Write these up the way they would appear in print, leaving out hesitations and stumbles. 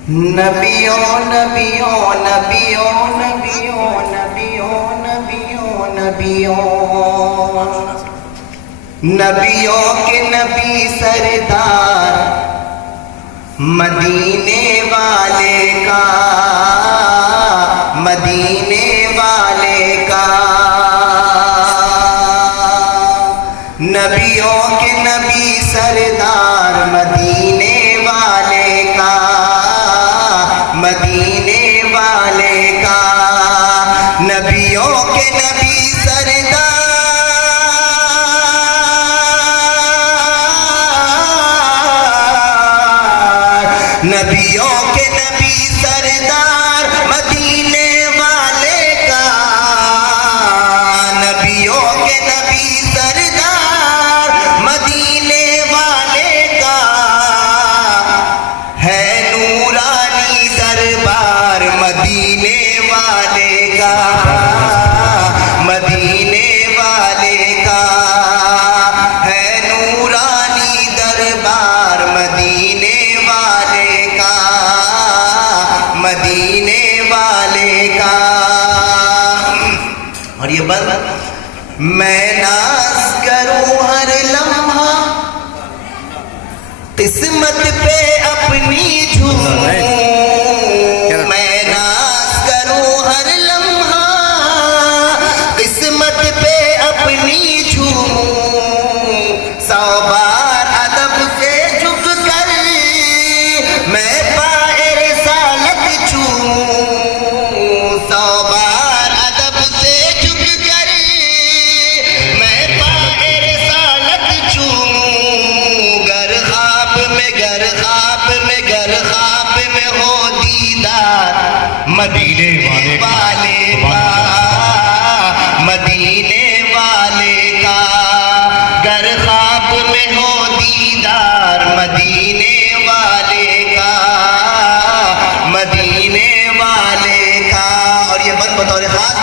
नबियों नबियों नबियों नबियों नबियों नबियों नबियों नबियों के नबी सरदार मदीने वाले का, मदीने वाले का। नबियों के नबी सरदार मदीने वाले का, मदीने वाले का। नबियों के नबी सरदार, नबियों के नबी सरदार मदीने वाले का। नबियों के नबी सरदार मदीने वाले का। है नूरानी दरबार मदीने वाले का, मदीने वाले का। है नूरानी दरबार मदीने वाले का, मदीने वाले का। और ये बंद, मैं नाज करूं हर लम्हा किस्मत पे अपनी झूमूं। मैं नाज करूं हर लम्हा किस्मत पे अपनी झूमूं। 100 बार अदब से झुक कर मैं पाए रिसालत चूमूं। 100 बार अदब से झुक कर मैं पाए रिसालत चूमूं। गर ख्वाब में, गर ख्वाब में, गर ख्वाब में हो दीदार मदीने वाले का, मदीने वाले का। गर ख्वाब में हो दीदार मदीने वाले का, मदीने वाले का। और ये बंद बतौर खास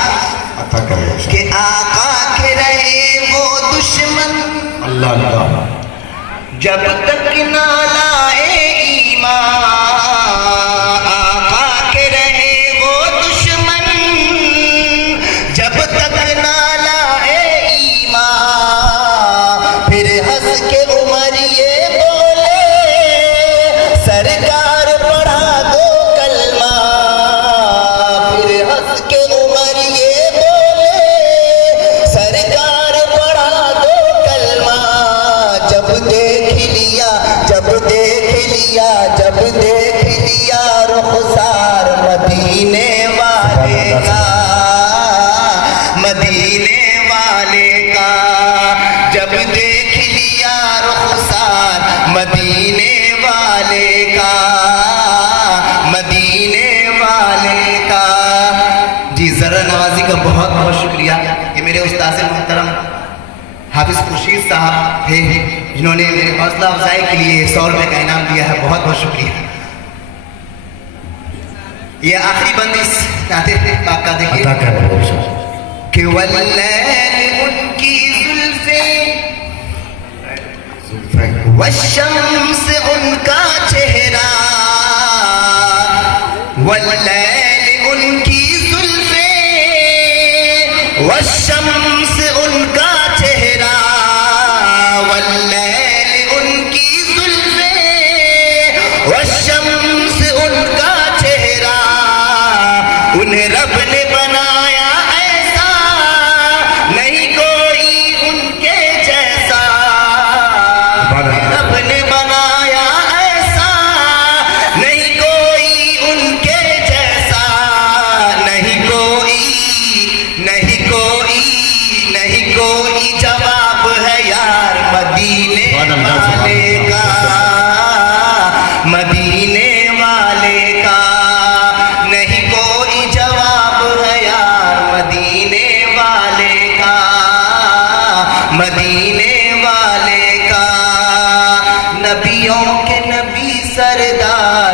कि आका के रहे वो दुश्मन अल्लाह अल्लाह जब तक ना लाए ईमान। आका के रहे वो दुश्मन जब तक ना लाए ईमान। फिर हंस के उमर ये बोले सरकार पढ़ा दो कलमा। फिर हंस के उमर ये बोले सरकार पढ़ा दो कलमा। जब देख लिया, जब देख लिया, जब देख लिया रुखसार मदीने वाले का, मदीने वाले का। जब देख लिया रुखसार मदीने वाले का, मदीने वाले का। जी ज़रा नवाजी का बहुत बहुत शुक्रिया। ये मेरे उस्ताद मोहतरम हाफिज खुर्शीद साहब थे जिन्होंने मेरे हौसला अफजाई के लिए 100 रुपये का इनाम दिया है। बहुत बहुत शुक्रिया। ये आखिरी बंदिश चाहते थे आपका देखिए कि वल्लैल उनकी जुल्फे वशम्स उनका चेहरा। वल्लैल उनकी जुल्फे वशम्स उनका चेहरा। वल्लैल उनकी जुल्फे वशम्स उनका चेहरा। उन्हें रब ने बनाया ऐसा नहीं कोई उनके जैसा। रब ने बनाया ऐसा नहीं कोई उनके जैसा। नहीं कोई, नहीं कोई, नहीं कोई जवाब है यार मदीने वाले का, मदीने वाले का। नहीं कोई जवाब है यार मदीने वाले का, मदीने वाले का। नबियों के नबी सरदार